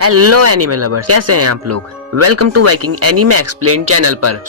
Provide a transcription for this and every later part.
Hello anime lovers, कैसे हैं आप लोग। Welcome to Viking anime explain channel पर।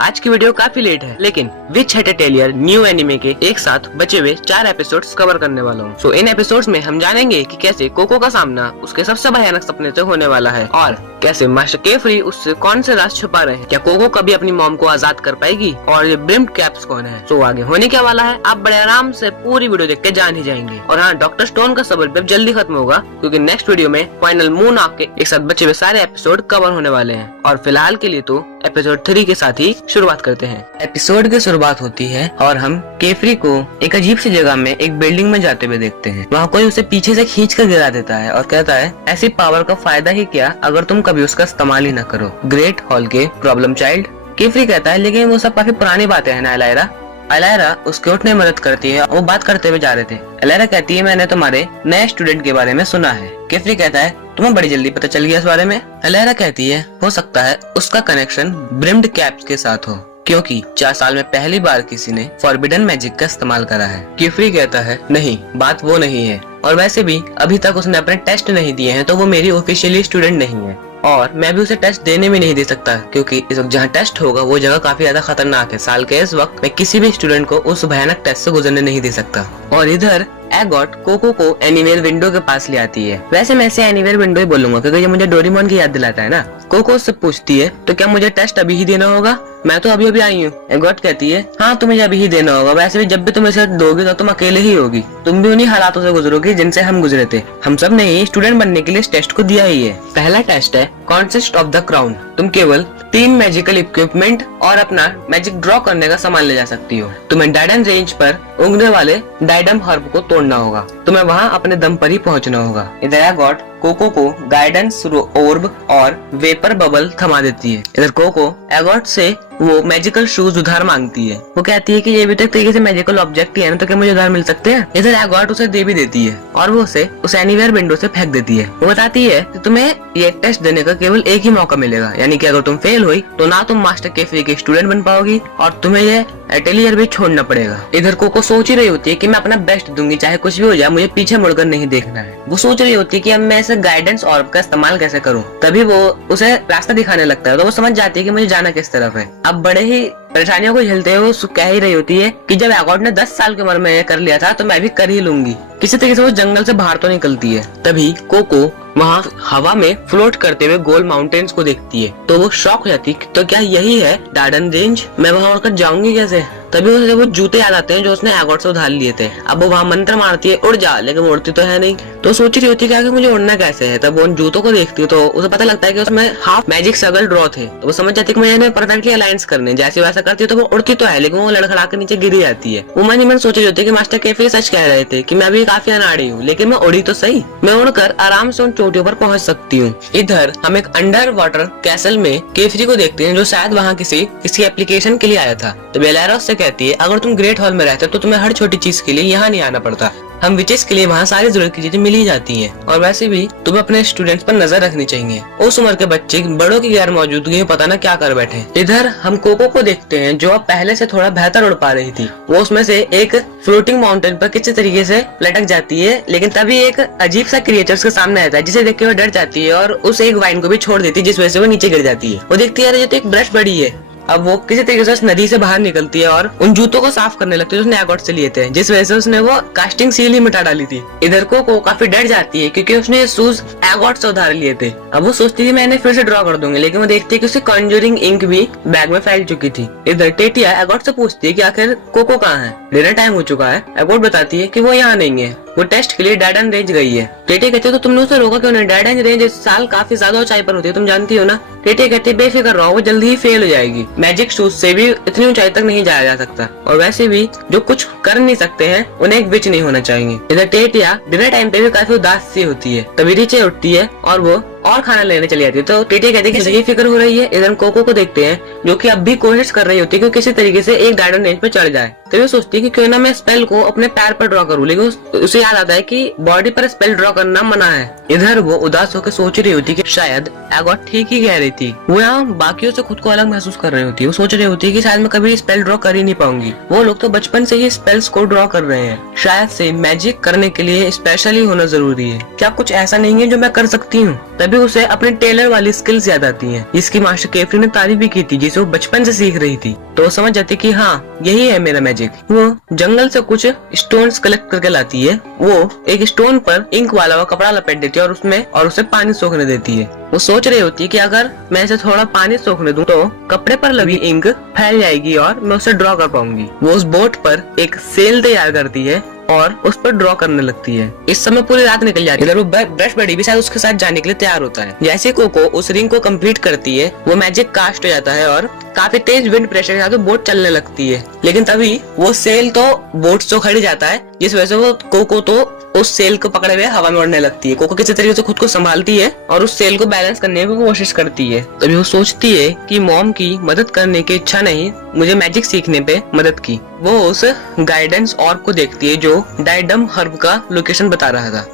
आज की वीडियो काफी लेट है, लेकिन विच हैट अ टेलियर न्यू एनिमे के एक साथ बचे हुए 4 एपिसोड्स कवर करने वाला हूँ। इन एपिसोड्स में हम जानेंगे कि कैसे कोको का सामना उसके सबसे भयानक सपने से होने वाला है और कैसे मास्टर केफरी उससे कौन से राज छुपा रहे हैं। क्या कोको कभी अपनी मॉम को आजाद कर पाएगी और ये ब्रिम्ड कैप्स कौन है। आगे होने क्या वाला है, आप बड़े आराम से पूरी वीडियो देख के जान ही जाएंगे। और हाँ, डॉक्टर स्टोन का सबर भी जल्दी खत्म होगा, क्योंकि नेक्स्ट वीडियो में फाइनल मून आर्क के एक साथ बचे हुए सारे एपिसोड कवर होने वाले हैं। और फिलहाल के लिए तो एपिसोड 3 के साथ ही शुरुआत करते हैं। एपिसोड की शुरुआत होती है और हम केफरी को एक अजीब सी जगह में एक बिल्डिंग में जाते हुए देखते हैं। वहाँ कोई उसे पीछे से खींच कर गिरा देता है और कहता है, ऐसी पावर का फायदा ही क्या अगर तुम कभी उसका इस्तेमाल ही न करो। ग्रेट हॉल के प्रॉब्लम चाइल्ड। केफरी कहता है, लेकिन वो सब काफी पुरानी बातें हैं ना एलायरा। एलायरा उसके उठने में मदद करती है। वो बात करते हुए जा रहे थे। एलायरा कहती है, मैंने तुम्हारे नए स्टूडेंट के बारे में सुना है। केफरी कहता है, तुम्हें बड़ी जल्दी पता चल गया इस बारे में। एलायरा कहती है, हो सकता है उसका कनेक्शन ब्रिम्ड कैप्स के साथ हो, क्योंकि 4 साल में पहली बार किसी ने फॉरबिडन मैजिक का इस्तेमाल करा है। केफरी कहता है, नहीं, बात वो नहीं है, और वैसे भी अभी तक उसने अपने टेस्ट नहीं दिए हैं, तो वो मेरी ऑफिशियली स्टूडेंट नहीं है और मैं भी उसे टेस्ट देने भी नहीं दे सकता, क्योंकि इस वक्त जहाँ टेस्ट होगा वो जगह काफी ज्यादा खतरनाक है। साल के इस वक्त मैं किसी भी स्टूडेंट को उस भयानक टेस्ट से गुजरने नहीं दे सकता। और इधर एगॉट कोको को एनीवेयर विंडो के पास ले आती है। वैसे मैं इसे एनीवेयर विंडो ही बोलूंगा, क्योंकि ये मुझे डोरेमोन की याद दिलाता है ना। कोको उससे पूछती है, तो क्या मुझे टेस्ट अभी ही देना होगा? मैं तो अभी आई हूँ। एगॉट कहती है, हाँ तुम्हें अभी ही देना होगा। वैसे भी जब भी तुम इसे दोगे तो तुम अकेले ही होगी, तुम भी उन्हीं हालातों से गुजरोगी जिनसे हम गुजरे थे। हम सब ने ही स्टूडेंट बनने के लिए इस टेस्ट को दिया ही है। पहला टेस्ट है कॉन्सेप्ट ऑफ द क्राउन। तुम केवल 3 मैजिकल इक्विपमेंट और अपना मैजिक ड्रॉ करने का सामान ले जा सकती हो। तुम्हें डायडन रेंज पर उगने वाले डायडम हर्ब को तोड़ना होगा। तुम्हें वहाँ अपने दम पर ही पहुँचना होगा। इधर एगॉट कोको को गाइडेंस ओर्ब और वेपर बबल थमा देती है। इधर कोको एगॉट से वो मैजिकल शूज उधार मांगती है। वो कहती है कि ये भी तो एक तरीके से मैजिकल ऑब्जेक्ट ही है ना, तो क्या मुझे उधार मिल सकते हैं। इधर एगॉट उसे दे भी देती है और वो उसे उस एनीवेयर विंडो से फेंक देती है। वो बताती है कि तुम्हें ये टेस्ट देने का केवल एक ही मौका मिलेगा, यानी कि अगर तुम फेल हुई तो ना तुम मास्टर केफरी के स्टूडेंट बन पाओगी और तुम्हें ये एटेलियर भी छोड़ना पड़ेगा। इधर कोको सोच ही रही होती है कि मैं अपना बेस्ट दूंगी, चाहे कुछ भी हो जाए, मुझे पीछे मुड़कर नहीं देखना है। वो सोच रही होती है कि अब मैं इसे गाइडेंस ऑर्ब का इस्तेमाल कैसे करूं। तभी वो उसे रास्ता दिखाने लगता है, तो वो समझ जाती है कि मुझे जाना किस तरफ है। अब बड़े ही परेशानियों को झेलते हुए कह ही रही होती है कि जब एगॉट ने 10 साल की उम्र में कर लिया था तो मैं भी कर ही लूंगी। किसी तरीके से वो जंगल से बाहर तो निकलती है। तभी कोको वहाँ हवा में फ्लोट करते हुए गोल माउंटेन्स को देखती है, तो वो शॉक हो जाती है, तो क्या यही है डायडन रेंज? मैं वहाँ उड़कर जाऊंगी कैसे? तभी उसे वो जूते याद आते हैं जो उसने एगॉट से उधार लिए थे। अब वो वहाँ मंत्र मारती है, उड़ जा, लेकिन उड़ती तो है नहीं। तो सोच रही होती है कि मुझे उड़ना कैसे है। तब वो उन जूतों को देखती है तो उसे पता लगता है कि उसमें हाफ मैजिक सगल ड्रॉ थे। तो वो समझ जाती है कि मुझे इन्हें परफेक्टली अलायंस करने। जैसे वैसा करती है तो वो उड़ती तो है, लेकिन वो लड़खड़ा के नीचे गिरी जाती है। वो मन ही मन सोच रही होती है कि मास्टर केफरी सच कह रहे थे कि मैं अभी काफी अनाड़ी हूँ, लेकिन मैं उड़ी तो सही, मैं उड़कर आराम से उन चोटियों पर पहुंच सकती हूँ। इधर हम एक अंडर वाटर कैसल में केफरी को देखते हैं, जो शायद वहाँ किसी एप्लीकेशन के लिए आया था। तो बेलारा उससे कहती है, अगर तुम ग्रेट हॉल में रहते तो तुम्हें हर छोटी चीज के लिए यहाँ नहीं आना पड़ता। हम विचेस के लिए वहाँ सारी जरूरत की चीजें मिल ही जाती हैं। और वैसे भी तुम्हें अपने स्टूडेंट्स पर नजर रखनी चाहिए। उस उम्र के बच्चे बड़ों की गैर मौजूदगी में पता ना क्या कर बैठे। इधर हम कोको को देखते हैं, जो अब पहले से थोड़ा बेहतर उड़ पा रही थी। वो उसमें से एक फ्लोटिंग माउंटेन पर किसी तरीके से लटक जाती है, लेकिन तभी एक अजीब सा क्रिएचर उसके सामने आता है, जिसे देख के वो डर जाती है और उस एक वाइन को भी छोड़ देती है, जिस वजह से वो नीचे गिर जाती है। वो देखती है ये तो एक ब्रश बड़ी है। अब वो किसी तरीके से उस नदी से बाहर निकलती है और उन जूतों को साफ करने लगती है जो उसने एगॉट से लिए थे, जिस वजह से उसने वो कास्टिंग सील ही मिटा डाली थी। इधर को काफी डर जाती है, क्योंकि उसने ये शूज एगॉट से उधार लिए थे। अब वो सोचती थी मैं इन्हें फिर से ड्रॉ कर दूंगी, लेकिन वो देखती है कि उसकी कॉन्जरिंग इंक भी बैग में फैल चुकी थी। इधर टेटिया एगॉट से पूछती है कि आखिर कोको कहाँ है, डिनर टाइम हो चुका है। एगॉट बताती है कि वो यहाँ नहीं है, वो टेस्ट के लिए डायडन रेंज गई है। टेटे कहते तो तुमने उसे रोका क्यों नहीं? डायडन रेंज इस साल काफी ज्यादा ऊंचाई पर होती है, तुम जानती हो ना। टेटे कहते बेफिक्र रहो, वो जल्दी ही फेल हो जाएगी। मैजिक शूज से भी इतनी ऊंचाई तक नहीं जाया जा सकता, और वैसे भी जो कुछ कर नहीं सकते हैं उन्हें एक विच नहीं होना चाहिए। इधर टेटिया डिनर टाइम पे भी काफी उदास सी होती है। तभी रीचे उठती है और वो और खाना लेने चली जाती है। तो टेटिया कहती है कि सही फिक्र हो रही है। इधर कोको को देखते हैं, जो कि अब भी कोशिश कर रही होती है कि किसी तरीके से एक डायडन रेंज पे चढ़ जाए। तो वो सोचती है कि क्यों ना मैं स्पेल को अपने पैर पर ड्रॉ करूं, लेकिन उसे याद आता है कि बॉडी पर स्पेल ड्रॉ करना मना है। इधर वो उदास होकर सोच रही होती है कि शायद एगॉट ठीक ही कह रही थी। वो यहाँ बाकियों से खुद को अलग महसूस कर रही होती है। वो सोच रही होती है कि शायद मैं कभी स्पेल ड्रॉ कर ही नहीं पाऊंगी। वो लोग तो बचपन से ही स्पेल्स को ड्रॉ कर रहे हैं, शायद से मैजिक करने के लिए स्पेशली होना जरूरी है। क्या कुछ ऐसा नहीं है जो मैं कर सकती हूँ? तभी तभी उसे अपने टेलर वाली स्किल्स याद आती हैं, जिसकी मास्टर केफरी ने तारीफ भी की थी, जिसे वो बचपन से सीख रही थी। तो वो समझ जाती कि हाँ यही है मेरा मैजिक। वो जंगल से कुछ स्टोन्स कलेक्ट करके लाती है। वो एक स्टोन पर इंक वाला वो कपड़ा लपेट देती है और उसे पानी सोखने देती है। वो सोच रही होती है कि अगर मैं इसे थोड़ा पानी सोखने दूं तो कपड़े पर लगी इंक फैल जाएगी और मैं उसे ड्रॉ कर पाऊंगी। वो उस बोट पर एक सेल तैयार करती है और उस पर ड्रॉ करने लगती है। इस समय पूरी रात निकल जाती है। इधर वो ब्रश बड़ी भी शायद उसके साथ जाने के लिए तैयार होता है। जैसे कोको उस रिंग को कंप्लीट करती है, वो मैजिक कास्ट हो जाता है और काफी तेज विंड प्रेशर के साथ बोट चलने लगती है। लेकिन तभी वो सेल तो बोट से खड़ी जाता है, जिस वजह से वो कोको तो उस सेल को पकड़े हुए हवा में उड़ने लगती है। कोको किसी तरीके से खुद को संभालती है और उस सेल को बैलेंस करने की कोशिश करती है। तभी वो सोचती है कि मॉम की मदद करने की इच्छा नहीं, मुझे मैजिक सीखने पे मदद की। वो उस गाइडेंस ऑर्ब को देखती है जो डायडम हर्ब का लोकेशन बता रहा था।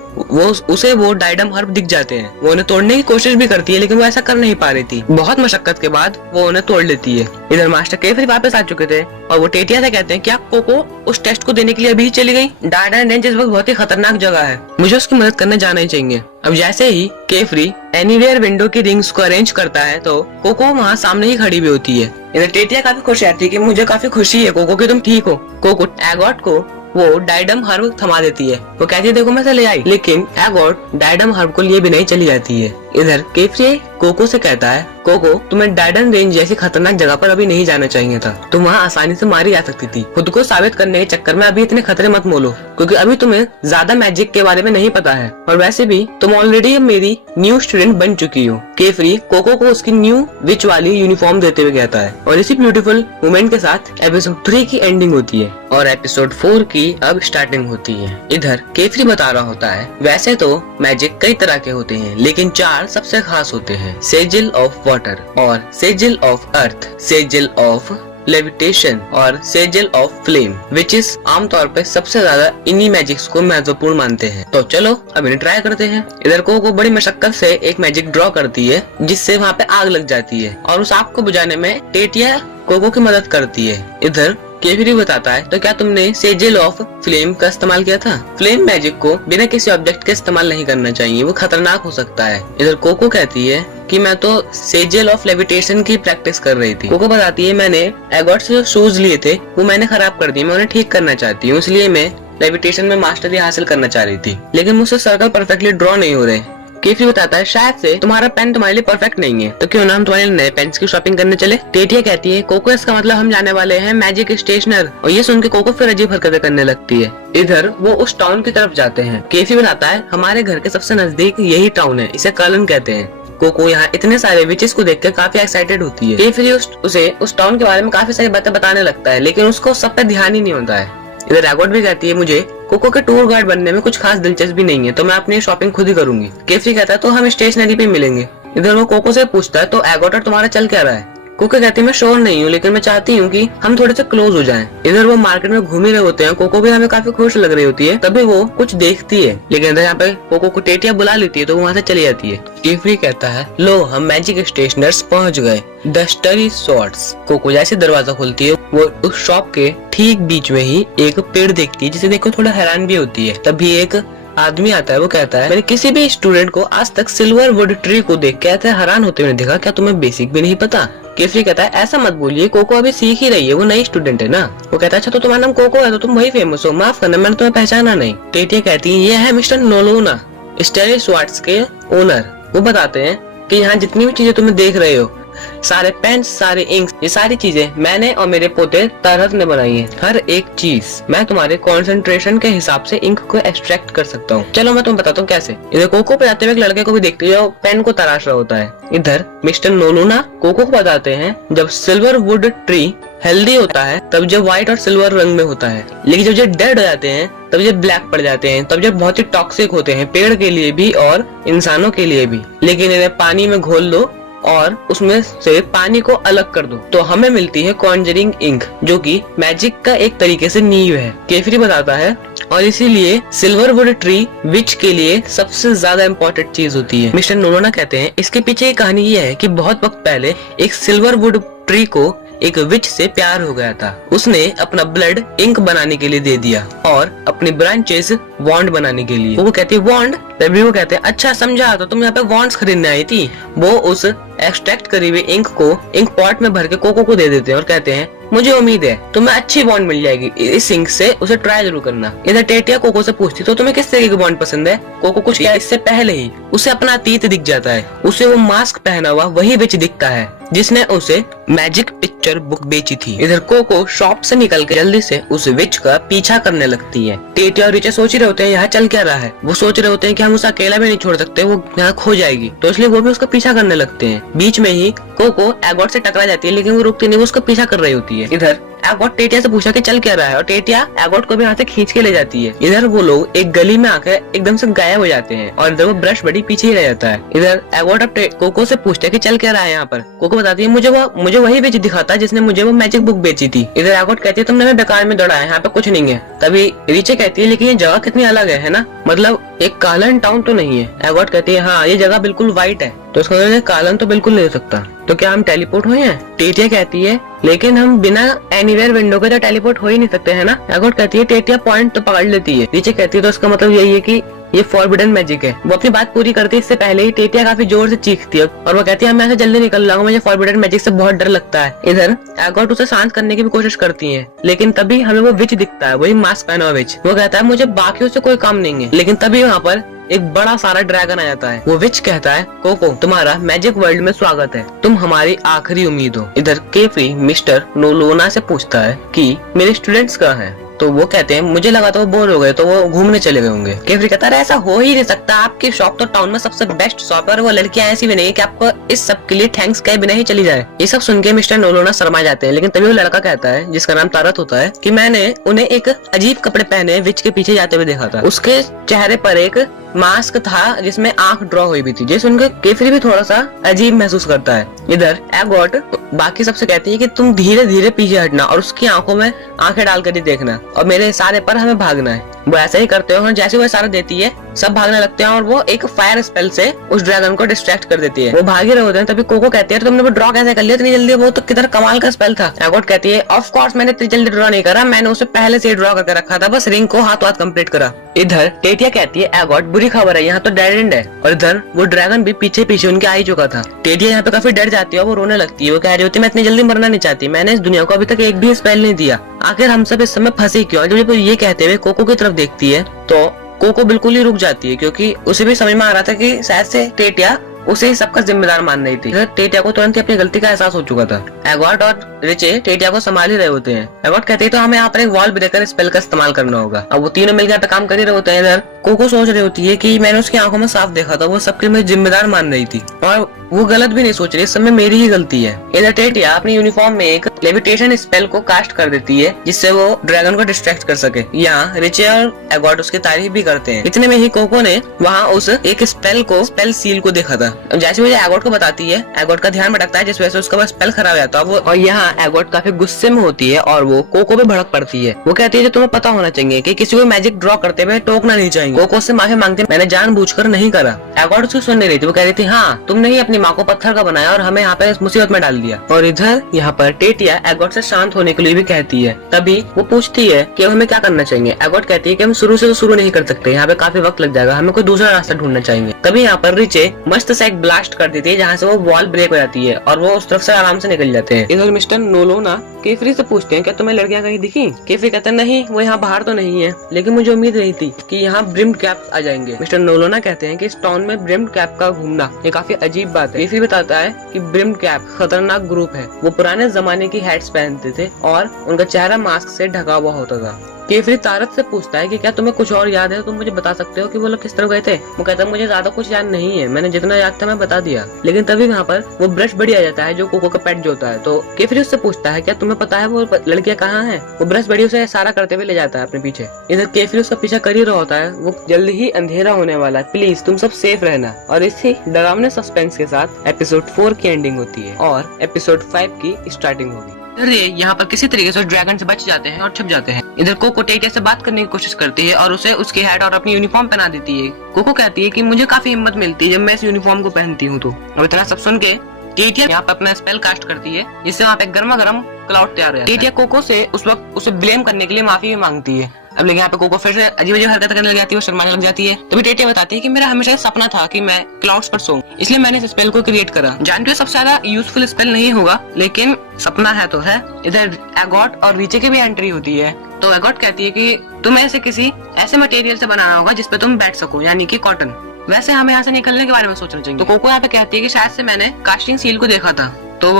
उसे वो डायडम हर्ब दिख जाते हैं। वो उन्हें तोड़ने की कोशिश भी करती है, लेकिन वो ऐसा कर नहीं पा रही थी। बहुत मशक्कत के बाद वो उन्हें तोड़ लेती है। इधर मास्टर केफरी वापस आ चुके थे और वो टेटिया से कहते हैं कि आप कोको उस टेस्ट को देने के लिए अभी चली गई। डायडम रेंज इस वक्त बहुत ही खतरनाक जगह है, मुझे उसकी मदद करने जाना ही चाहिए। अब जैसे ही केफरी एनीवेयर विंडो की रिंग्स को अरेंज करता है तो कोको वहाँ सामने ही खड़ी भी होती है। इधर टेटिया काफी खुश रहती है कि मुझे काफी खुशी है कोको कि तुम ठीक हो। कोको एगॉट को वो डायडम हर्ब थमा देती है। वो कहती है देखो मैं से ले आई, लेकिन एगॉट डायडम हर्ब को लिए भी नहीं चली जाती है। इधर केफरी कोको से कहता है कोको तुम्हें डायडम रेंज जैसी खतरनाक जगह पर अभी नहीं जाना चाहिए था, तुम वहाँ आसानी से मारी जा सकती थी। खुद को साबित करने के चक्कर में अभी इतने खतरे मत मोलो, क्योंकि अभी तुम्हें ज्यादा मैजिक के बारे में नहीं पता है और वैसे भी तुम ऑलरेडी मेरी न्यू स्टूडेंट बन चुकी हो। केफरी कोको को उसकी न्यू विच वाली यूनिफॉर्म देते हुए कहता है और इसी ब्यूटीफुल मोमेंट के साथ एपिसोड 3 की एंडिंग होती है और एपिसोड 4 की अब स्टार्टिंग होती है। इधर केफरी बता रहा होता है वैसे तो मैजिक कई तरह के होते हैं, लेकिन 4 सबसे खास होते हैं, सेजिल ऑफ वाटर और sigil of earth, sigil of levitation और sigil of flame, which is आमतौर पे सबसे ज्यादा इन्हीं मैजिक्स को महत्वपूर्ण मानते हैं। तो चलो अब इन्हें ट्राई करते हैं। इधर कोको बड़ी मशक्कत से एक मैजिक ड्रॉ करती है, जिससे वहाँ पे आग लग जाती है और उस आग को बुझाने में टेटिया कोको की मदद करती है। इधर केफरी बताता है तो क्या तुमने सेजिल ऑफ फ्लेम का इस्तेमाल किया था? फ्लेम मैजिक को बिना किसी ऑब्जेक्ट के इस्तेमाल नहीं करना चाहिए, वो खतरनाक हो सकता है। इधर कोको कहती है कि मैं तो सेजिल ऑफ लेविटेशन की प्रैक्टिस कर रही थी। कोको बताती है मैंने एगॉट से जो शूज लिए थे वो मैंने खराब कर दिए, मैं उन्हें ठीक करना चाहती हूँ, इसलिए मैं लेविटेशन में मास्टरी हासिल करना चाह रही थी, लेकिन मुझसे सर्कल परफेक्टली ड्रॉ नहीं हो रहे। केफरी बताता है शायद से तुम्हारा पेन तुम्हारे लिए परफेक्ट नहीं है, तो क्यों ना हम तुम्हारे लिए नए पेन्स की शॉपिंग करने चले। टेटिया कहती है कोको इसका मतलब हम जाने वाले हैं मैजिक स्टेशनर, और ये सुन के कोको फिर अजीब हरकतें करने लगती है। इधर वो उस टाउन की तरफ जाते हैं। केफरी बताता है हमारे घर के सबसे नजदीक यही टाउन है, इसे कर्लन कहते हैं। कोको यहाँ इतने सारे विचेस को देखकर काफी एक्साइटेड होती है। केफरी उसे उस टाउन के बारे में काफी सारी बातें बताने लगता है, लेकिन उसको सब पे ध्यान ही नहीं होता है। इधर एगॉट भी कहती है मुझे कोको के टूर गाइड बनने में कुछ खास दिलचस्पी नहीं है, तो मैं अपनी शॉपिंग खुद ही करूंगी। केफरी कहता है तो हम स्टेशनरी पे मिलेंगे। इधर वो कोको से पूछता है तो एगॉट और तुम्हारा चल क्या रहा है? कोको कहती है मैं श्योर नहीं हूँ, लेकिन मैं चाहती हूँ कि हम थोड़े से क्लोज हो जाएं। इधर वो मार्केट में घूम ही रहे होते हैं। कोको भी हमें काफी खुश लग रही होती है, तभी वो कुछ देखती है, लेकिन इधर यहाँ पे कोको को टेटिया बुला लेती है तो वो वहाँ से चली जाती है। केफरी कहता है लो हम मैजिक स्टेशनर्स पहुँच गए, द स्टडी सॉर्ट्स। कोको जैसे दरवाजा खोलती है वो उस शॉप के ठीक बीच में ही एक पेड़ देखती है, जिसे देखो थोड़ा हैरान भी होती है। तभी एक आदमी आता है, वो कहता है मैंने किसी भी स्टूडेंट को आज तक सिल्वर वुड ट्री को देख के ऐसे हैरान होते हुए देखा, क्या तुम्हें बेसिक भी नहीं पता? केफरी कहता है ऐसा मत बोलिए, कोको अभी सीख ही रही है, वो नई स्टूडेंट है ना। वो कहता है अच्छा तो तुम्हारा नाम कोको है तो तुम वही फेमस हो, माफ करना मैंने तुम्हें पहचाना नहीं। टेटिया कहती है ये है मिस्टर नोलोना, स्टडी सॉर्ट्स के ओनर। वो बताते हैं कि यहाँ जितनी भी चीजें तुम्हें देख रहे हो, सारे पेन्स, सारे इंक्स, ये सारी चीजें मैंने और मेरे पोते तरहत ने बनाई है। हर एक चीज मैं तुम्हारे कंसंट्रेशन के हिसाब से इंक को एक्सट्रैक्ट कर सकता हूँ। चलो मैं तुम्हें बताता हूँ कैसे। इधर कोको पे जाते हुए एक लड़के को भी देखते हो पेन को तराश रहा होता है। इधर मिस्टर नोलूना कोको को बताते हैं जब सिल्वर वुड ट्री हेल्दी होता है तब जब व्हाइट और सिल्वर रंग में होता है, लेकिन जब ये डेड हो जाते हैं तब ये ब्लैक पड़ जाते हैं, तब ये बहुत ही टॉक्सिक होते हैं पेड़ के लिए भी और इंसानों के लिए भी। लेकिन इन्हें पानी में घोल दो और उसमें से पानी को अलग कर दो तो हमें मिलती है कॉन्जरिंग इंक, जो कि मैजिक का एक तरीके से नींव है। केफरी बताता है और इसीलिए सिल्वर वुड ट्री विच के लिए सबसे ज्यादा इम्पोर्टेंट चीज होती है। मिस्टर नोलोना कहते हैं इसके पीछे की कहानी ये है कि बहुत वक्त पहले एक सिल्वर वुड ट्री को एक विच से प्यार हो गया था। उसने अपना ब्लड इंक बनाने के लिए दे दिया और अपनी ब्रांचेस वॉन्ड बनाने के लिए। वो कहती है वॉन्ड, तभी वो कहते हैं अच्छा समझा, तो तुम यहाँ पे वॉन्ड्स खरीदने आई थी। वो उस एक्सट्रैक्ट करी हुई इंक को इंक पॉट में भर के कोको को दे देते हैं और कहते हैं मुझे उम्मीद है तुम्हें अच्छी बॉन्ड मिल जाएगी, इस इंक से उसे ट्राई जरूर करना। इधर टेटिया कोको से पूछती तो तुम्हें किस तरीके की बॉन्ड पसंद है। कोको कुछ इससे पहले ही उसे अपना अतीत दिख जाता है। उसे वो मास्क पहना हुआ वही विच दिखता है जिसने उसे मैजिक पिक्चर बुक बेची थी। इधर कोको शॉप से निकल के जल्दी से उस विच का पीछा करने लगती है। टेटिया और रिचे सोच रहे होते हैं यहाँ चल क्या रहा है। वो सोच रहे होते हैं कि हम उसे अकेला भी नहीं छोड़ सकते, वो यहाँ खो जाएगी, तो इसलिए वो भी उसका पीछा करने लगते हैं। बीच में ही कोको एगॉट से टकरा जाती है, लेकिन वो रुकती नहीं, वो उसका पीछा कर रही होती है। इधर एगॉट टेटिया से पूछा कि चल क्या रहा है और टेटिया एगॉट को भी यहाँ से खींच के ले जाती है। इधर वो लोग एक गली में आकर एकदम से गायब हो जाते हैं और इधर वो ब्रश बड़ी पीछे ही रह जाता है। इधर एगॉट अब कोको से पूछता है कि चल क्या रहा है यहाँ पर। कोको बताती है मुझे वही बेच दिखाता जिसने मुझे वो मैजिक बुक बेची थी। इधर एगॉट कहती है तुमने हमें बेकार में दौड़ाया, यहाँ पे कुछ नहीं है। तभी रिचे कहती है लेकिन ये जगह कितनी अलग है ना, मतलब एक कालन टाउन तो नहीं है। एगॉट कहती है हाँ ये जगह बिल्कुल व्हाइट है, तो इसका मतलब कालन तो बिल्कुल नहीं हो सकता, तो क्या हम टेलीपोर्ट हुए हैं। टेटिया कहती है लेकिन हम बिना एनीवेयर विंडो के तो टेलीपोर्ट हो ही नहीं सकते है ना। एगॉट कहती है टेटिया पॉइंट तो पकड़ लेती है। रिचे कहती है तो इसका मतलब यही है कि ये फॉरबिडन मैजिक है। वो अपनी बात पूरी करती है इससे पहले ही टेटिया काफी जोर से चीखती है और वो कहती है मैं ऐसे जल्दी निकल रहा हूँ, मुझे फॉरबिडन मैजिक से बहुत डर लगता है। इधर एगॉट उसे शांत करने की भी कोशिश करती है, लेकिन तभी हमें वो विच दिखता है, वही मास्क पहना हुआ विच। वो कहता है मुझे बाकियों से कोई काम नहीं है, लेकिन तभी वहाँ पर एक बड़ा सारा ड्रैगन आ जाता है। वो विच कहता है कोको तुम्हारा मैजिक वर्ल्ड में स्वागत है, तुम हमारी आखिरी उम्मीद हो। इधर केफी मिस्टर नोलोना से पूछता है कि मेरे स्टूडेंट्स कहाँ हैं, तो वो कहते हैं मुझे लगा तो वो बोर हो गए तो वो घूमने चले गए होंगे। केफरी कहता है ऐसा हो ही नहीं सकता, आपकी शॉप तो टाउन में सबसे बेस्ट शॉप है और वो लड़कियां ऐसी भी नहीं कि आपको इस सब के लिए थैंक्स कहे बिना ही चली जाए। ये सब सुन के मिस्टर नोलोना शर्मा जाते हैं, लेकिन तभी वो लड़का कहता है जिसका नाम तारत होता है कि मैंने उन्हें एक अजीब कपड़े पहने विच के पीछे जाते हुए देखा था। उसके चेहरे पर एक मास्क था जिसमें आंख ड्रॉ हुई भी थी, जिसे सुनकर केफरी भी थोड़ा सा अजीब महसूस करता है। इधर एगॉट बाकी सबसे कहती है कि तुम धीरे धीरे पीछे हटना और उसकी आंखों में आंखें डालकर ही देखना और मेरे इशारे पर हमें भागना है। वो ऐसा ही करते हो, जैसे वो इशारा देती है सब भागने लगते हैं और वो एक फायर स्पेल से उस ड्रैगन को डिस्ट्रैक्ट कर देती है। वो भाग ही रहे होते हैं, तभी कोको कहती है तुमने वो ड्रॉ कैसे कर लिया इतनी जल्दी, वो तो किधर कमाल का स्पेल था। एगॉट कहती है ऑफ कोर्स मैंने इतनी जल्दी ड्रॉ नहीं करा, मैंने उसे पहले से ड्रॉ करके रखा था, बस रिंग को हाथों हाथ कंप्लीट करा। इधर टेटिया कहती है एगॉट बुरी खबर है, यहाँ तो डेड एंड है, और इधर वो ड्रैगन भी पीछे पीछे उनके आ ही चुका था। टेटिया यहाँ पे काफी डर जाती है, वो रोने लगती है। वो कह रही होती है मैं इतनी जल्दी मरना नहीं चाहती, मैंने इस दुनिया को अभी तक एक भी स्पेल नहीं दिया, आखिर हम सब इस समय फंसे क्यों। जब वो ये कहते हुए कोको की तरफ देखती है तो कोको बिल्कुल ही रुक जाती है, क्योंकि उसे भी समझ में आ रहा था कि शायद से टेटिया उसे ही सबका जिम्मेदार मान रही थी। टेटिया को तुरंत ही अपनी गलती का एहसास हो चुका था। एगॉट और रिचे टेटिया को संभाल ही रहे होते हैं। एगॉट कहते हैं तो हमें यहाँ पर एक वॉल ब्रेकर स्पेल का इस्तेमाल करना होगा। अब वो तीनों मिलकर काम कर ही रहे होते हैं। इधर कोको सोच रही होती है कि मैंने उसकी आंखों में साफ देखा था, वो सबके लिए जिम्मेदार मान रही थी और वो गलत भी नहीं सोच रही, इस समय मेरी ही गलती है। इधर टेटिया अपनी यूनिफॉर्म में एक लेविटेशन स्पेल को कास्ट कर देती है जिससे वो ड्रैगन को डिस्ट्रैक्ट कर सके। यहाँ रिचे और एगॉट उसकी तारीफ भी करते हैं। इतने में ही कोको ने वहाँ उस एक स्पेल सील को देखा था। जैसे वो एगॉट को बताती है, एगॉट का ध्यान भटकता है जिस वजह से उसका स्पेल खराब हो जाता है। और यहाँ एगॉट काफी गुस्से में होती है और वो कोको पे भड़क पड़ती है। वो कहती है जो तुम्हें पता होना चाहिए कि किसी को मैजिक ड्रॉ करते हुए टोकना नहीं चाहिए। कोको से माफी मांगते मैंने जानबूझकर नहीं करा। एगॉट उसकी सुन नहीं रही थी, वो कह रही थी हाँ तुमने ही अपनी माँ को पत्थर का बनाया और हमें यहाँ पे इस मुसीबत में डाल दिया। और इधर यहाँ पर टेटिया एगॉट से शांत होने के लिए भी कहती है। तभी वो पूछती है कि हमें क्या करना चाहिए। एगॉट कहती है कि हम शुरू से तो शुरू नहीं कर सकते, यहाँ पे काफी वक्त लग जाएगा, हमें कोई दूसरा रास्ता ढूंढना चाहिए। तभी यहाँ पर रिचे मस्त से एक ब्लास्ट कर देती है जहाँ से वो वॉल ब्रेक हो जाती है और वो उस तरफ से आराम से निकल जाते हैं। इधर मिस्टर नोलोना केफरी से पूछते हैं क्या तुम्हें लड़कियां कहीं दिखी। केफरी कहते हैं नहीं, वो यहाँ बाहर तो नहीं है, लेकिन मुझे उम्मीद नहीं थी कि यहाँ ब्रिम्ड कैप आ जाएंगे। मिस्टर नोलोना कहते हैं कि इस टाउन में ब्रिम्ड कैप का घूमना ये काफी अजीब बात है। केफरी बताता है कि ब्रिम्ड कैप खतरनाक ग्रुप है, वो पुराने जमाने की हैट्स पहनते थे और उनका चेहरा मास्क से ढका हुआ होता था। केफरी तारक से पूछता है कि क्या तुम्हें कुछ और याद है, तुम मुझे बता सकते हो कि वो लोग किस तरह गए थे। वो कहता है मुझे ज्यादा कुछ याद नहीं है, मैंने जितना याद था मैं बता दिया। लेकिन तभी वहाँ पर वो ब्रश बड़ी आ जाता है जो कोको का पेट जो होता है। तो केफरी उससे पूछता है क्या तुम्हें पता है वो लड़कियां कहाँ हैं। वो ब्रश बड़ी उसे इशारा करते हुए ले जाता है अपने पीछे। इधर केफरी उसका पीछा कर ही रहा होता है, वो जल्दी ही अंधेरा होने वाला है, प्लीज तुम सब सेफ रहना। और इसी डरावने सस्पेंस के साथ एपिसोड 4 की एंडिंग होती है और एपिसोड 5 की स्टार्टिंग होगी। अरे यहाँ पर किसी तरीके से ड्रैगन से बच जाते हैं और छुप जाते हैं। इधर कोको टेटिया से बात करने की कोशिश करती है और उसे उसकी हैट और अपनी यूनिफॉर्म पहना देती है। कोको कहती है कि मुझे काफी हिम्मत मिलती है जब मैं इस यूनिफॉर्म को पहनती हूँ। तो अब इतना सब सुन के टेटिया यहाँ पे अपना स्पेल कास्ट करती है, जिससे वहाँ पे गर्मा गर्म क्लाउड तैयार है। टेटिया कोको से उस वक्त उसे ब्लेम करने के लिए माफी भी मांगती है। अब लेकिन यहाँ पे कोको फिर से अजीब अजीब हरकत करने लग जाती है, वो शर्माने लग जाती है। तभी टेटिया बताती है कि मेरा हमेशा सपना था कि मैं क्लाउड्स पर सोऊं, इसलिए मैंने इस स्पेल को क्रिएट करा। जानती हूँ सबसे ज्यादा यूजफुल स्पेल नहीं होगा, लेकिन सपना है तो है। इधर एगोट और रीचे की भी एंट्री होती है। तो एगोट कहती है कि तुम्हें ऐसे किसी ऐसे मटेरियल से बनाना होगा जिसपे तुम बैठ सको, यानी कि कॉटन। वैसे हमें यहाँ से निकलने के बारे में सोचना चाहिए। तो कोको यहाँ पे कहती है कि शायद से मैंने कास्टिंग सील को देखा था। तो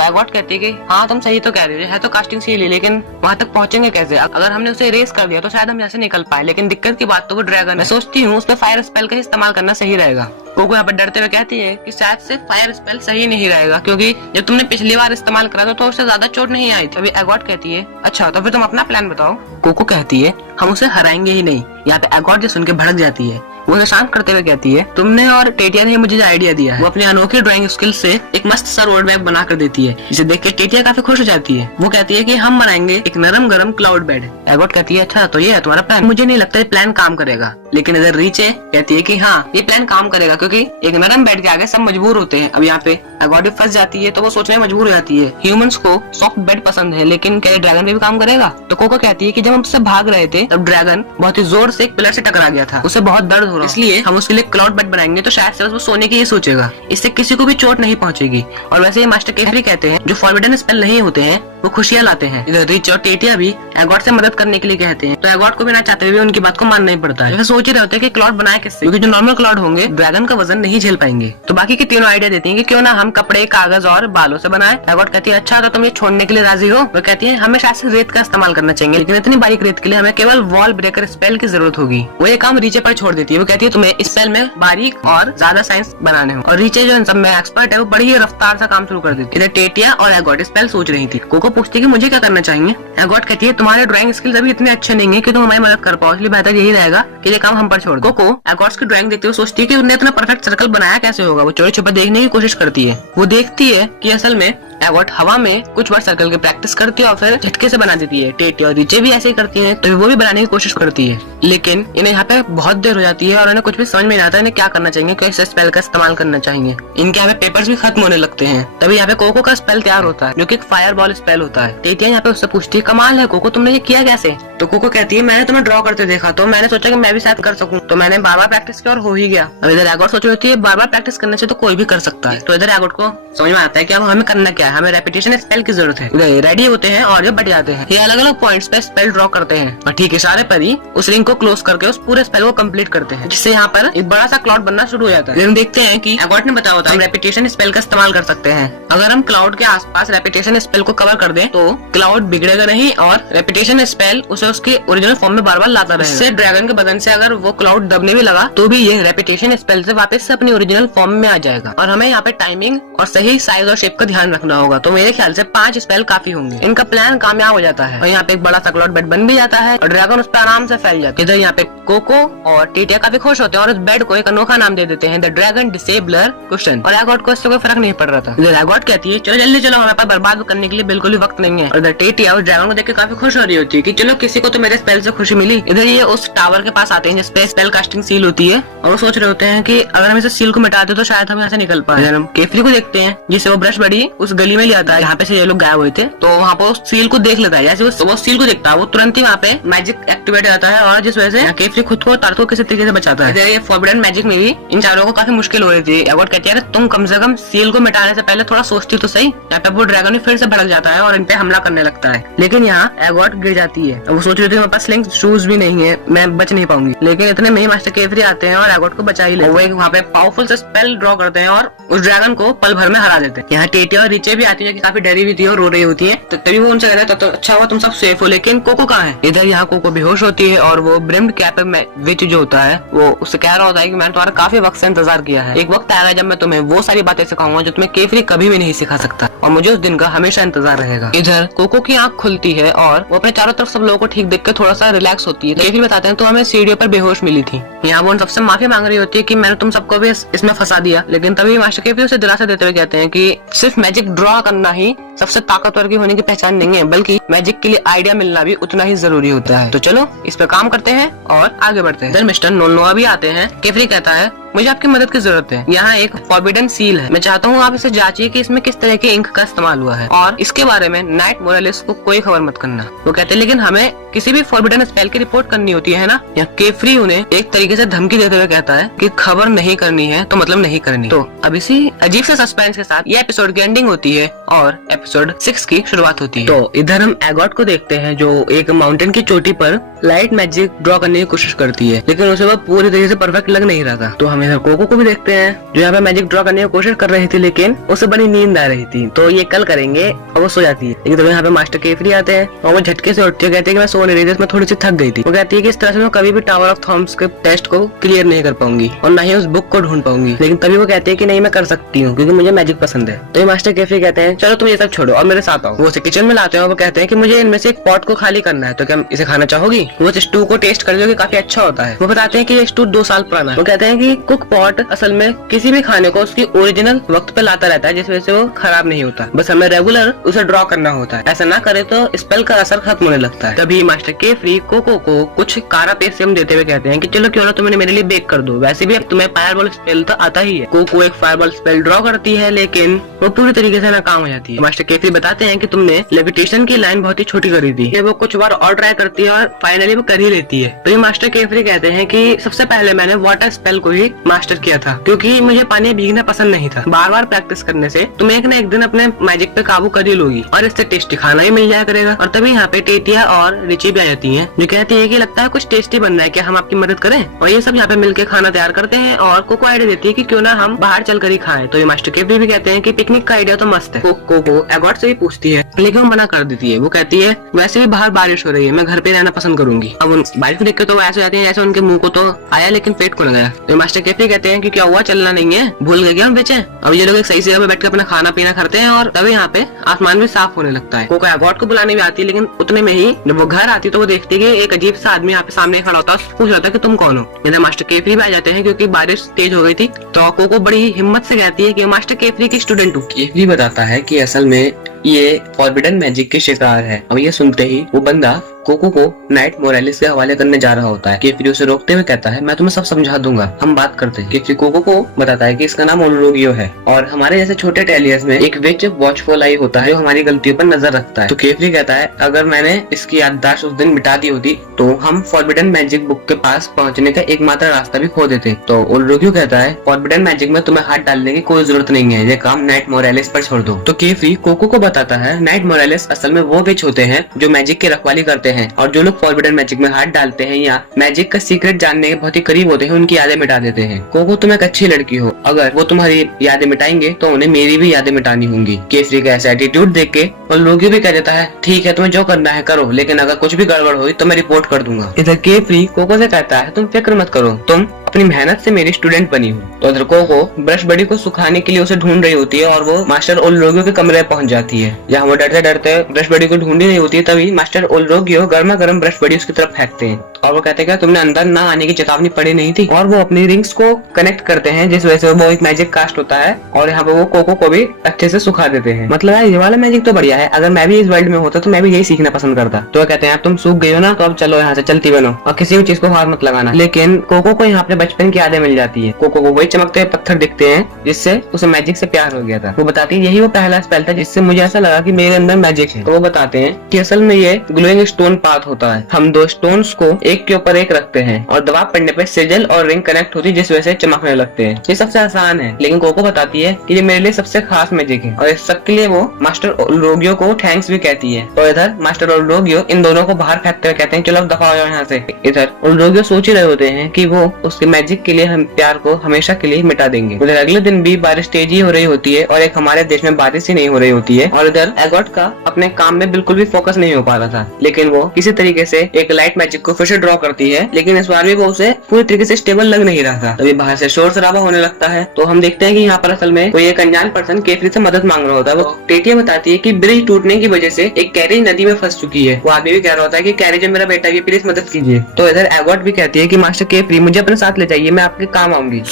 एगोट कहती है कि हाँ तुम सही तो कह रही है तो कास्टिंग सील ही, लेकिन वहाँ तक पहुंचेंगे कैसे? अगर हमने उसे इरेज कर दिया तो शायद हम यहाँ से निकल पाए, लेकिन दिक्कत की बात तो वो ड्रैगन। मैं सोचती हूँ उस पर फायर स्पेल का इस्तेमाल करना सही रहेगा। कोको यहाँ पर डरते हुए कहती है कि शायद से फायर स्पेल सही नहीं रहेगा, क्योंकि जब तुमने पिछली बार इस्तेमाल करा था तो उससे ज्यादा चोट नहीं आई थी। अभी एगोट कहती है अच्छा तो फिर तुम अपना प्लान बताओ। कोको कहती है हम उसे हराएंगे ही नहीं। यहाँ पे एगोट जो सुन के भड़क जाती है, वो उसे शांत करते हुए कहती है तुमने और टेटिया ने मुझे जो आइडिया दिया है वो अपनी अनोखी ड्राइंग स्किल से एक मस्त सा रोड मैप बना कर देती है, जिसे देख के टेटिया काफी खुश हो जाती है। वो कहती है कि हम बनाएंगे एक नरम गरम क्लाउड बेड। एगोट कहती है अच्छा तो ये है तुम्हारा प्लान? मुझे नहीं लगता ये प्लान काम करेगा। लेकिन इधर रीचे कहती है कि हाँ ये प्लान काम करेगा, क्योंकि एक नरम बेड के आगे सब मजबूर होते हैं। अब यहाँ पे एगोट फंस जाती है तो वो सोचने में मजबूर हो जाती है। ह्यूमंस को सॉफ्ट बेड पसंद है, लेकिन क्या ड्रैगन पे भी काम करेगा? तो कोको कहती है कि जब हम उससे भाग रहे थे तब ड्रैगन बहुत ही जोर से एक पिलर से टकरा गया था, उसे बहुत दर्द हो रहा, इसलिए हम उसके लिए क्लाउड बेड बनाएंगे तो शायद से वो सोने की ही सोचेगा, इससे किसी को भी चोट नहीं पहुंचेगी। और वैसे ही मास्टर केफरी कहते हैं जो फॉरबिडन स्पेल नहीं होते हैं वो खुशियां लाते हैं। इधर रिच और टेटिया भी एगोट से मदद करने के लिए कहते हैं, तो एगोट को भी ना चाहते हुए उनकी बात को मानना ही पड़ता है। सोच ही रहे होते हैं कि क्लाउड बनाए किससे, क्योंकि जो नॉर्मल क्लाउड होंगे ड्रैगन का वजन नहीं झेल पाएंगे। तो बाकी के तीनों आइडिया देती हैं कि क्यों ना हम कपड़े, कागज और बालों से बनाए। एगोट कहती है अच्छा तो तुम ये छोड़ने के लिए राजी हो? वो कहती है हमें शायद से रेत का इस्तेमाल करना चाहिए, लेकिन इतनी बारीक रेत के लिए हमें केवल वॉल ब्रेकर स्पेल की जरूरत होगी। वो ये काम रीचे पर छोड़ देती है। वो कहती है तुम्हें इस स्पेल में बारीक और ज्यादा साइंस बनाने हो, और रीचे जो इन सब में एक्सपर्ट है वो बड़ी ही रफ्तार से काम शुरू कर देती है। इधर टेटिया और एगोट स्पेल सोच रही थी। कोको पूछती है कि मुझे क्या करना चाहिए? एगोट कहती है तुम्हारे ड्राइंग स्किल्स अभी इतने अच्छे नहीं है कि तुम हमारी मदद कर पाओ, इसलिए बेहतर यही रहेगा कि ये काम हम पर छोड़ दो। कोको एगोट की ड्राइंग देखते हुए सोचती है कि उन्हें इतना परफेक्ट सर्कल बनाया कैसे होगा। वो चोरी छुपा देखने की कोशिश करती है। वो देखती है कि असल में एगोट हवा में कुछ बार सर्कल की प्रैक्टिस करती है और फिर झटके से बना देती है। टेटिया और रीचे भी ऐसे ही करती हैं, तो वो भी बनाने की कोशिश करती है, लेकिन इन्हें यहाँ पे बहुत देर हो जाती है और इन्हें कुछ भी समझ में नहीं आता इन्हें क्या करना चाहिए, कैसे स्पेल का इस्तेमाल करना चाहिए। इनके यहाँ पे पेपर्स भी खत्म होने लगते हैं। तभी यहाँ पे कोको का स्पेल तैयार होता है, जो कि एक फायर बॉल स्पेल होता है। टेटिया यहाँ पे उससे पूछती है कमाल है कोको, तुमने ये किया कैसे? तो कोको कहती है मैंने तुम्हें ड्रॉ करते देखा तो मैंने सोचा कि मैं भी शायद कर सकूं, तो मैंने बार बार प्रैक्टिस किया और हो ही गया। अब इधर एगोट सोच रही होती है बार बार प्रैक्टिस करने से तो कोई भी कर सकता है। तो इधर एगोट को समझ में आता है कि अब हमें करना क्या है, हमें रेपिटेशन स्पेल की जरूरत है। इधर रेडी होते हैं और ये बढ़ जाते हैं। ये अलग अलग पॉइंट्स पे स्पेल ड्रॉ करते हैं और ठीक इशारे पर ही उस रिंग को क्लोज करके उस पूरे स्पेल को कंप्लीट करते हैं, जिससे यहाँ पर एक बड़ा सा क्लाउड बनना शुरू हो जाता है। हम देखते हैं कि एगोट ने बताया होता है हम रेपिटेशन स्पेल का इस्तेमाल कर सकते हैं। अगर हम क्लाउड के आसपास रेपिटेशन स्पेल को कवर कर दें तो क्लाउड बिगड़ेगा नहीं और रेपिटेशन स्पेल उसे उसके ओरिजिनल फॉर्म में बार बार लाता रहेगा। इससे ड्रैगन के बदन से अगर वो क्लाउड दबने भी लगा तो भी ये रेपिटेशन स्पेल से वापस से अपनी ओरिजिनल फॉर्म में आ जाएगा। और हमें यहाँ पे टाइमिंग और सही साइज और शेप का ध्यान रखना होगा। तो मेरे ख्याल से 5 स्पेल काफी होंगे। इनका प्लान कामयाब हो जाता है और यहाँ पे एक बड़ा सा क्लाउड बेड बन भी जाता है और ड्रैगन उस पर आराम से फैल जाता है। इधर यहाँ पे कोको और टेटिया काफी खुश होते हैं और उस बेड को एक अनोखा नाम दे देते हैं, द ड्रैगन डिसेबलर कुशन। और एगोट को इससे कोई फर्क नहीं पड़ रहा था। इधर एगोट कहती है चलो जल्दी चलो, हमारे पास बर्बाद करने के लिए बिल्कुल भी वक्त नहीं है। और इधर टेटिया उस ड्रैगन को देख के काफी खुश हो रही होती है कि चलो किसी को तो मेरे स्पेल से खुशी मिली। इधर ये उस टावर के पास आते हैं जिसपे स्पेल कास्टिंग सील होती है और वो सोच रहे होते हैं कि अगर हम इस सील को मिटा दे तो शायद हम यहाँ से निकल पाए। हम केफरी को देखते हैं जिसे वो ब्रश बड़ी उस गली में ले आता है जहाँ पे से ये लोग गायब हुए थे। तो वहाँ पर उस सील को देख लेता है। जैसे वो सील को देखता है वो तुरंत ही वहाँ पे मैजिक एक्टिवेट हो जाता है और जिस वजह से केफरी खुद को तारतो किसी तरीके से बचाता है। ये फॉरबिडन मैजिक में भी इन चारों को काफी मुश्किल हो रही थी। एगोट कहती है तुम कम से कम सील को मिटाने से पहले थोड़ा सोचती तो सही। यहाँ पे वो ड्रैगन भी फिर से भड़क जाता है और इन पे हमला करने लगता है, लेकिन यहाँ एगोट गिर जाती है। वो सोच रही थी मेरे पास स्लिंग शूज भी नहीं है, मैं बच नहीं पाऊंगी, लेकिन इतने में ही मास्टर केफरी आते हैं और एगोट को बचा ही लेते हैं। वो एक वहाँ पे पावरफुल से स्पेल ड्रॉ करते हैं और उस ड्रैगन को पल भर में हरा देते हैं। यहाँ टेटिया और रीचे भी आती है, काफी डरी हुई थी और रो रही होती है। तो तभी वो उनसे कहते हैं तो अच्छा हुआ तुम सब सेफ हो, लेकिन कोको कहाँ है? इधर यहाँ कोको बेहोश होती है और वो ब्रिम्ड कैप विच जो होता है वो उससे कह रहा होता है कि मैंने तुम्हारा काफी वक्त से इंतजार किया है। एक वक्त आएगा जब मैं तुम्हें वो सारी बातें सिखाऊंगा जो तुम्हें केफरी कभी भी नहीं सिखा सकता और मुझे उस दिन का हमेशा इंतजार रहेगा। इधर कोको की आंख खुलती है और वो अपने चारों तरफ सब लोगों को ठीक देख के थोड़ा सा रिलैक्स होती है। केफरी बताते हैं तो हमें सीढ़ियों पर बेहोश मिली थी। यहाँ वो उन सबसे माफी मांग रही होती है कि मैंने तुम सबको भी इसमें फंसा दिया, लेकिन तभी मास्टर केफरी उसे दिलासा देते हुए कहते हैं कि सिर्फ मैजिक ड्रॉ करना ही सबसे ताकतवर की होने की पहचान नहीं है, बल्कि मैजिक के लिए आइडिया मिलना भी उतना ही जरूरी होता है। तो चलो इस पे काम करते हैं और आगे बढ़ते हैं। इधर मिस्टर नोनोआ भी आते हैं। केफरी कहता है मुझे आपकी मदद की जरूरत है। यहाँ एक फॉरबिडन सील है, मैं चाहता हूँ आप इसे जांचिए कि इसमें किस तरह के इंक का इस्तेमाल हुआ है और इसके बारे में नाइट मोरालेस को कोई खबर मत करना। वो कहते हैं लेकिन हमें किसी भी फॉरबिडन स्पेल की रिपोर्ट करनी होती है ना। यहाँ केफ्री उन्हें एक तरीके से धमकी देते हुए कहता है कि खबर नहीं करनी है तो मतलब नहीं करनी। तो अब इसी अजीब से सस्पेंस के साथ ये एपिसोड की एंडिंग होती है और एपिसोड 6 की शुरुआत होती है। तो इधर हम एगॉट को देखते हैं जो एक माउंटेन की चोटी पर लाइट मैजिक ड्रॉ करने की कोशिश करती है, लेकिन उसे वह पूरी तरीके से परफेक्ट लग नहीं रहा था। तो हम इधर कोको को भी देखते हैं जो यहाँ पे मैजिक ड्रॉ करने की कोशिश कर रही थी, लेकिन उसे बड़ी नींद आ रही थी। तो ये कल करेंगे और वो सो जाती है। लेकिन तब यहाँ पे मास्टर केफरी आते हैं और वो झटके से उठती है, कहते हैं कि मैं सो नहीं रही थी, इसमें थोड़ी सी थक गई थी। वो कहती है कि इस तरह से मैं कभी भी टावर ऑफ थॉम्स के टेस्ट को क्लियर नहीं कर पाऊंगी और न ही उस बुक को ढूंढ पाऊंगी। लेकिन तभी वो कहती है कि नहीं मैं कर सकती हूँ क्योंकि मुझे मैजिक पसंद है। तो ये मास्टर केफरी कहते हैं चलो तुम ये सब छोड़ो और मेरे साथ आओ। वो उसे किचन में लाते हैं और वो कहते हैं कि मुझे इनमें से एक पॉट को खाली करना है, तो क्या इसे खाना चाहोगी? वो स्टू को टेस्ट कर जो कि काफी अच्छा होता है। वो बताते हैं कि ये स्टू 2 साल पुराना है। वो कहते हैं कि कुक पॉट असल में किसी भी खाने को उसकी ओरिजिनल वक्त पे लाता रहता है, जिस वजह से वो खराब नहीं होता, बस हमें रेगुलर उसे ड्रॉ करना होता है। ऐसा ना करे तो स्पेल का असर खत्म होने लगता है। तभी मास्टर केफरी कोको को कुछ कारा पेस्टियम देते हुए कहते हैं कि चलो क्यों ना तुम मेरे लिए बेक कर दो, वैसे भी अब तुम्हें फायरबॉल स्पेल तो आता ही है। कोको एक फायरबॉल स्पेल ड्रॉ करती है लेकिन वो पूरी तरीके से नाकाम हो जाती है। मास्टर केफरी बताते हैं कि तुमने लेविटेशन की लाइन बहुत ही छोटी करी थी। वो कुछ बार और ट्राई करती है और फाइनली वो कर ही लेती है। तो ये मास्टर केफरी कहते हैं कि सबसे पहले मैंने वाटर स्पेल को ही मास्टर किया था क्योंकि मुझे पानी भीगना पसंद नहीं था। बार बार प्रैक्टिस करने से तुम एक न एक दिन अपने मैजिक पे काबू कर ही लोगी और इससे टेस्टी खाना ही मिल जाया करेगा। और तभी यहाँ पे टेटिया और रिची भी आ जाती हैं जो कहती है कि लगता है कुछ टेस्टी बन रहा है, क्या हम आपकी मदद करें? और ये सब यहाँ पे मिलकर खाना तैयार करते हैं और कोको आइडिया देती है कि क्यों ना हम बाहर चलकर ही खाएं। तो ये मास्टर केफरी भी कहते हैं कि पिकनिक का आइडिया तो मस्त है। कोको एगॉट से भी पूछती है लेकिन वो मना कर देती है। वो कहती है वैसे भी बाहर बारिश हो रही है, मैं घर पे रहना पसंद करूंगी। अब बारिश को देख के तो वो ऐसे जाती है जैसे उनके मुंह को तो आया लेकिन पेट को लगाया। तो मास्टर केफरी कहते हैं कि क्या हुआ, चलना नहीं है, भूल गए क्या हम बेचे? अब ये लोग एक सही जगह पे बैठ कर अपना खाना पीना करते हैं और तभी यहाँ पे आसमान भी साफ होने लगता है। कोको एगॉट को बुलाने भी आती है, लेकिन उतने में ही जब वो घर आती तो वो देखती है कि एक अजीब सा आदमी यहाँ पे सामने खड़ा होता है, पूछ रहा था कि तुम कौन हो। इधर मास्टर केफरी भी आ जाते हैं क्योंकि बारिश तेज हो गई थी। तो कोको बड़ी हिम्मत से कहती है कि मास्टर केफरी की स्टूडेंट हूँ। केफरी बताता है कि असल में ये फॉरबिडन मैजिक के शिकार है। अब ये सुनते ही वो बंदा कोको को नाइट मोरालिस के हवाले करने जा रहा होता है। केफरी उसे रोकते हुए कहता है मैं तुम्हें सब समझा दूंगा, हम बात करते हैं। केफरी कोको को बताता है कि इसका नाम ओलरोगियो है और हमारे जैसे छोटे टेलियर्स में एक विच वॉचफुल आई होता है जो हमारी गलतियों पर नजर रखता है। तो केफरी कहता है अगर मैंने इसकी याददाश्त उस दिन मिटा दी होती तो हम फॉरबिडन मैजिक बुक के पास पहुंचने का एकमात्र रास्ता भी खो देते। तो ओलरोगियो कहता है फॉरबिडन मैजिक में तुम्हें हाथ डालने की कोई जरूरत नहीं है, ये काम नाइट मोरालिस पर छोड़ दो। तो केफरी कोको को बताता है नाइट मोरालिस असल में वो विच होते हैं जो मैजिक की रखवाली करते हैं और जो लोग फॉरबिडन मैजिक में हाथ डालते हैं या मैजिक का सीक्रेट जानने के बहुत ही करीब होते हैं उनकी यादें मिटा देते हैं। कोको तुम एक अच्छी लड़की हो, अगर वो तुम्हारी यादें मिटाएंगे तो उन्हें मेरी भी यादें मिटानी होंगी। केसरी का ऐसा एटीट्यूड देख के ओलरोगियो भी कह देता है ठीक है तुम्हें जो करना है करो, लेकिन अगर कुछ भी गड़बड़ हुई तो मैं रिपोर्ट कर दूंगा। इधर केफरी कोको से कहता है तुम फिक्र मत करो, तुम अपनी मेहनत से मेरी स्टूडेंट बनी हो। तो इधर कोको ब्रश बडी को सुखाने के लिए उसे ढूंढ रही होती है और वो मास्टर ओलरोगियो के कमरे में पहुंच जाती है। जहाँ वो डरते डरते ब्रश बडी को ढूंढ रही होती है तभी मास्टर ओलरोगियो गर्मा गर्म ब्रश बडी उसकी तरफ फेंकते हैं और वो कहते हैं क्या तुमने अंदर ना आने की चेतावनी पड़ी नहीं थी? और वो अपनी रिंग्स को कनेक्ट करते हैं जिस वजह से वो एक मैजिक कास्ट होता है और यहाँ पे वो कोको को भी अच्छे से सुखा देते हैं। मतलब यार ये वाला मैजिक तो बढ़िया है, अगर मैं भी इस वर्ल्ड में होता तो मैं भी यही सीखना पसंद करता। तो वो कहते हैं तुम सूख गई हो ना तो अब चलो यहाँ से चलती बनो और किसी भी चीज को हाथ मत लगाना। लेकिन कोको को यहाँ पे बचपन की यादें मिल जाती है। कोको को वही चमकते हुए पत्थर दिखते हैं जिससे उसे मैजिक से प्यार हो गया था। वो बताती है यही वो पहला स्पेल था जिससे मुझे ऐसा लगा कि मेरे अंदर मैजिक है। तो वो बताते हैं कि असल में ये ग्लोइंग स्टोन पाथ होता है, हम 2 स्टोन्स को एक के ऊपर एक रखते हैं और दबाव पड़ने पे सिजल और रिंग कनेक्ट होती है जिस वजह से चमकने लगते हैं। ये सबसे आसान है, लेकिन कोको बताती है कि ये मेरे लिए सबसे खास मैजिक है और इस सब के लिए वो मास्टर ओलरोगियो को थैंक्स भी कहती है। तो इधर मास्टर ओलरोगियो इन दोनों को बाहर फेंकते हुए कहते हैं चलो अब दफा हो जाओ यहाँ से। इधर ओलरोगियो सोच ही रहे होते हैं कि वो उसके मैजिक के लिए हम प्यार को हमेशा के लिए मिटा देंगे। उधर अगले दिन भी बारिश तेज ही हो रही होती है और एक हमारे देश में बारिश ही नहीं हो रही होती है और इधर एगॉट का अपने काम में बिल्कुल भी फोकस नहीं हो पा रहा था, लेकिन वो किसी तरीके से एक लाइट मैजिक को फिर से ड्रॉ करती है, लेकिन इस बार भी वो उसे पूरी तरीके से स्टेबल लग नहीं रहा था। तभी बाहर से शोर शराबा होने लगता है तो हम देखते हैं कि यहाँ पर असल में कोई एक अनजान पर्सन केफरी से मदद मांग रहा होता है। वो टेटिया बताती है कि ब्रिज टूटने की वजह से एक कैरेज नदी में फंस चुकी है। वो आदमी भी कह रहा होता है कि कैरेज में मेरा बेटा भी, प्लीज मदद कीजिए। तो इधर एगॉट भी कहती है कि मास्टर केफरी मुझे अपने साथ ले जाइए, मैं आपके काम आऊंगी।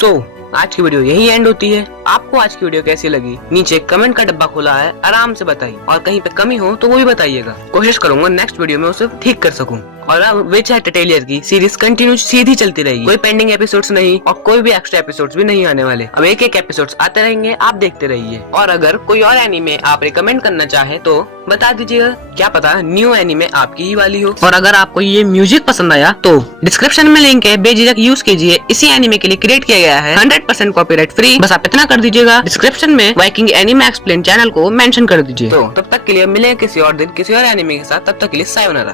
आज की वीडियो यही एंड होती है। आपको आज की वीडियो कैसी लगी नीचे कमेंट का डब्बा खुला है, आराम से बताइए और कहीं पे कमी हो तो वो भी बताइएगा। कोशिश करूंगा नेक्स्ट वीडियो में उसे ठीक कर सकूं। और अब विच है टेलियर की सीरीज कंटिन्यू सीधी चलती रहेगी, कोई पेंडिंग एपिसोड्स नहीं और कोई भी एक्स्ट्रा एपिसोड्स भी नहीं आने वाले। अब एक एक एपिसोड्स आते रहेंगे, आप देखते रहिए। और अगर कोई और एनीमे आप रिकमेंड करना चाहे तो बता दीजिएगा, क्या पता न्यू एनीमे आपकी ही वाली हो। और अगर आपको ये म्यूजिक पसंद आया तो डिस्क्रिप्शन में लिंक है, बेझिझक यूज कीजिए। इसी एनीमे के लिए क्रिएट किया गया है, 100% कॉपीराइट फ्री। बस आप इतना कर दीजिएगा, डिस्क्रिप्शन में वाइकिंग एनीमे एक्सप्लेन चैनल को मेंशन कर दीजिए। तो तब तक के लिए मिलेंगे किसी और दिन किसी और एनीमे के साथ, तब तक के लिए सायोनारा।